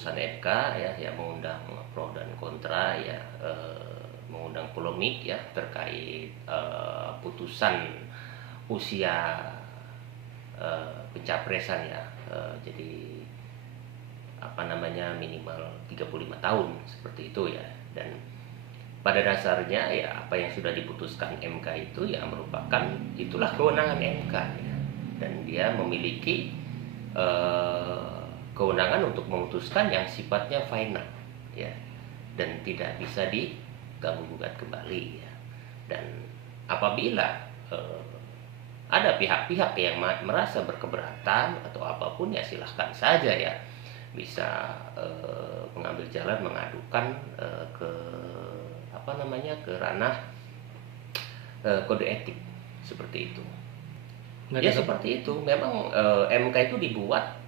putusan MK ya yang mengundang pro dan kontra ya, mengundang polemik ya terkait putusan usia pencapresan ya. Jadi apa namanya, minimal 35 tahun seperti itu ya. Dan pada dasarnya ya apa yang sudah diputuskan MK itu ya merupakan itulah kewenangan MK ya. Dan dia memiliki kewenangan untuk memutuskan yang sifatnya final ya, dan tidak bisa diganggu gugat kembali ya. Dan apabila ada pihak-pihak yang merasa berkeberatan atau apapun ya silahkan saja ya, bisa mengambil jalan mengadukan ke apa namanya, ke ranah kode etik seperti itu. Ya seperti itu. Memang MK itu dibuat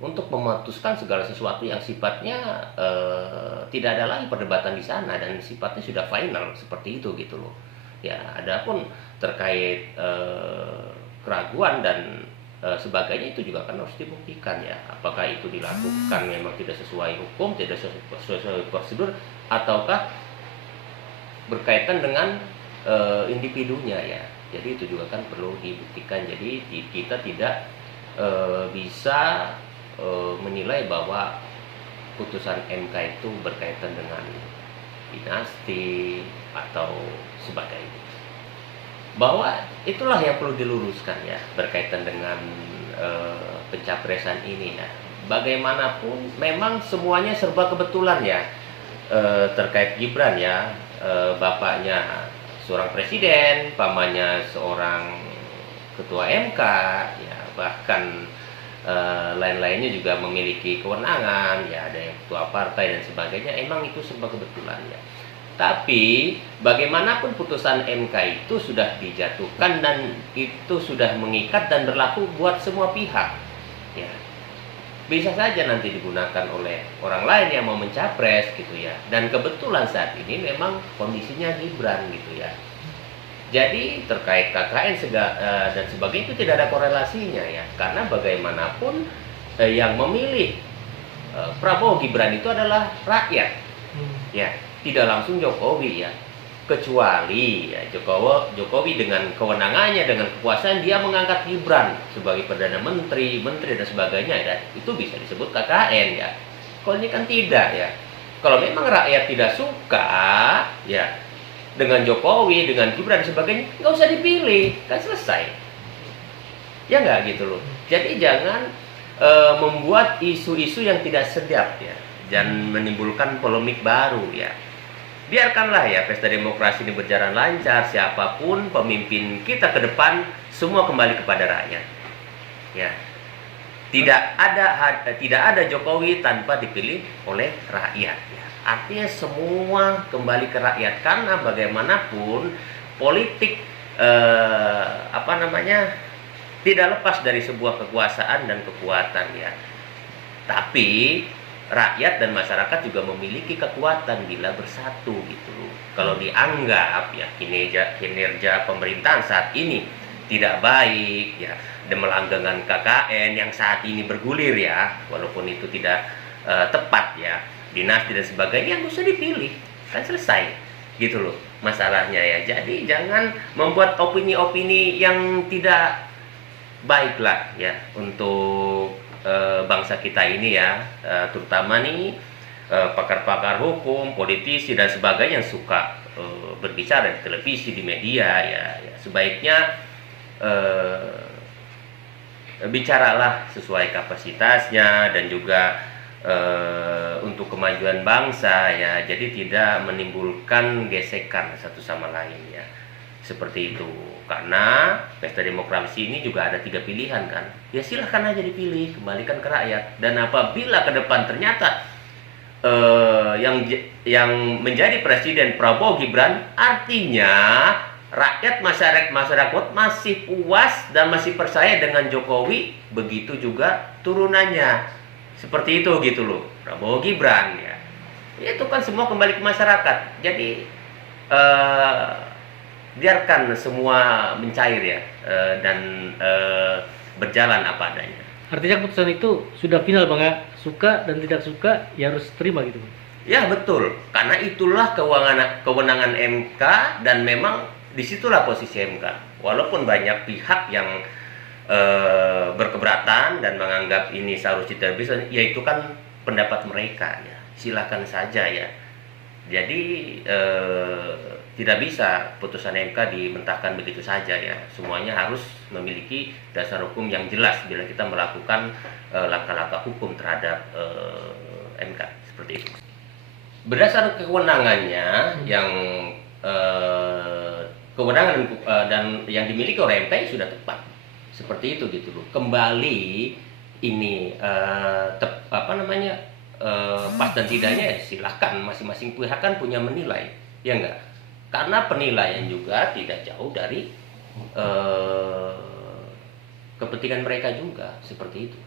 untuk memutuskan segala sesuatu yang sifatnya tidak ada lagi perdebatan di sana dan sifatnya sudah final seperti itu gitu loh. Ya, adapun terkait keraguan dan sebagainya itu juga kan harus dibuktikan ya. Apakah itu dilakukan memang tidak sesuai hukum, tidak sesuai prosedur, ataukah berkaitan dengan individunya ya. Jadi itu juga kan perlu dibuktikan. Jadi kita tidak bisa menilai bahwa putusan MK itu berkaitan dengan dinasti atau sebagainya. Bahwa itulah yang perlu diluruskan ya berkaitan dengan pencapresan ini ya. Bagaimanapun memang semuanya serba kebetulan ya, terkait Gibran ya. Bapaknya seorang presiden, pamannya seorang ketua MK ya, bahkan lain-lainnya juga memiliki kewenangan ya, ada yang ketua partai dan sebagainya. Emang itu serba kebetulan ya. Tapi bagaimanapun putusan MK itu sudah dijatuhkan dan itu sudah mengikat dan berlaku buat semua pihak ya. Bisa saja nanti digunakan oleh orang lain yang mau mencapres gitu ya. Dan kebetulan saat ini memang kondisinya Gibran gitu ya. Jadi terkait KKN dan sebagainya itu tidak ada korelasinya ya. Karena bagaimanapun yang memilih Prabowo Gibran itu adalah rakyat ya, tidak langsung Jokowi ya. Kecuali ya Jokowi dengan kewenangannya, dengan kekuasaan dia mengangkat Gibran sebagai perdana menteri dan sebagainya ya, itu bisa disebut KKN ya. Kalau ini kan tidak ya. Kalau memang rakyat tidak suka ya dengan Jokowi, dengan Gibran dan sebagainya, nggak usah dipilih, kan selesai. Ya nggak gitu loh. Jadi jangan membuat isu-isu yang tidak sedap ya, dan menimbulkan polemik baru ya. Biarkanlah ya pesta demokrasi ini berjalan lancar, siapapun pemimpin kita ke depan semua kembali kepada rakyat. Ya. Tidak ada Jokowi tanpa dipilih oleh rakyat ya. Artinya semua kembali ke rakyat, karena bagaimanapun politik tidak lepas dari sebuah kekuasaan dan kekuatan ya. Tapi rakyat dan masyarakat juga memiliki kekuatan bila bersatu gitu loh. Kalau dianggap ya kinerja pemerintahan saat ini tidak baik ya, dan melanggengkan KKN yang saat ini bergulir ya, walaupun itu tidak tepat ya, dinasti dan sebagainya, nggak usah dipilih, kan selesai gitu loh masalahnya ya. Jadi jangan membuat opini-opini yang tidak baik lah ya untuk bangsa kita ini ya, terutama nih pakar-pakar hukum, politisi dan sebagainya yang suka berbicara di televisi, di media ya, sebaiknya bicaralah sesuai kapasitasnya dan juga untuk kemajuan bangsa ya. Jadi tidak menimbulkan gesekan satu sama lain ya, seperti itu. Karena pesta demokrasi ini juga ada 3 pilihan kan. Ya silahkan aja dipilih, kembalikan ke rakyat. Dan apabila ke depan ternyata yang menjadi presiden Prabowo Gibran, artinya rakyat masyarakat masih puas dan masih percaya dengan Jokowi, begitu juga turunannya. Seperti itu gitu loh, Prabowo Gibran ya. Itu kan semua kembali ke masyarakat. Jadi biarkan semua mencair ya, dan berjalan apa adanya. Artinya keputusan itu sudah final Bang ya, suka dan tidak suka ya harus terima gitu Bang. Ya betul, karena itulah kewenangan MK dan memang disitulah posisi MK. Walaupun banyak pihak yang berkeberatan dan menganggap ini seharusnya tidak bisa, ya itu kan pendapat mereka ya, silakan saja ya. Jadi tidak bisa putusan MK dimentahkan begitu saja ya. Semuanya harus memiliki dasar hukum yang jelas bila kita melakukan langkah-langkah hukum terhadap MK seperti itu. Berdasarkan kewenangannya yang kewenangan dan yang dimiliki oleh MK sudah tepat seperti itu gitu loh. Kembali ini pas dan tidaknya ya silahkan masing-masing pihak kan punya menilai ya enggak, karena penilaian juga tidak jauh dari kepentingan mereka juga seperti itu.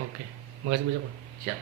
Oke, makasih banyak Bang. Siap.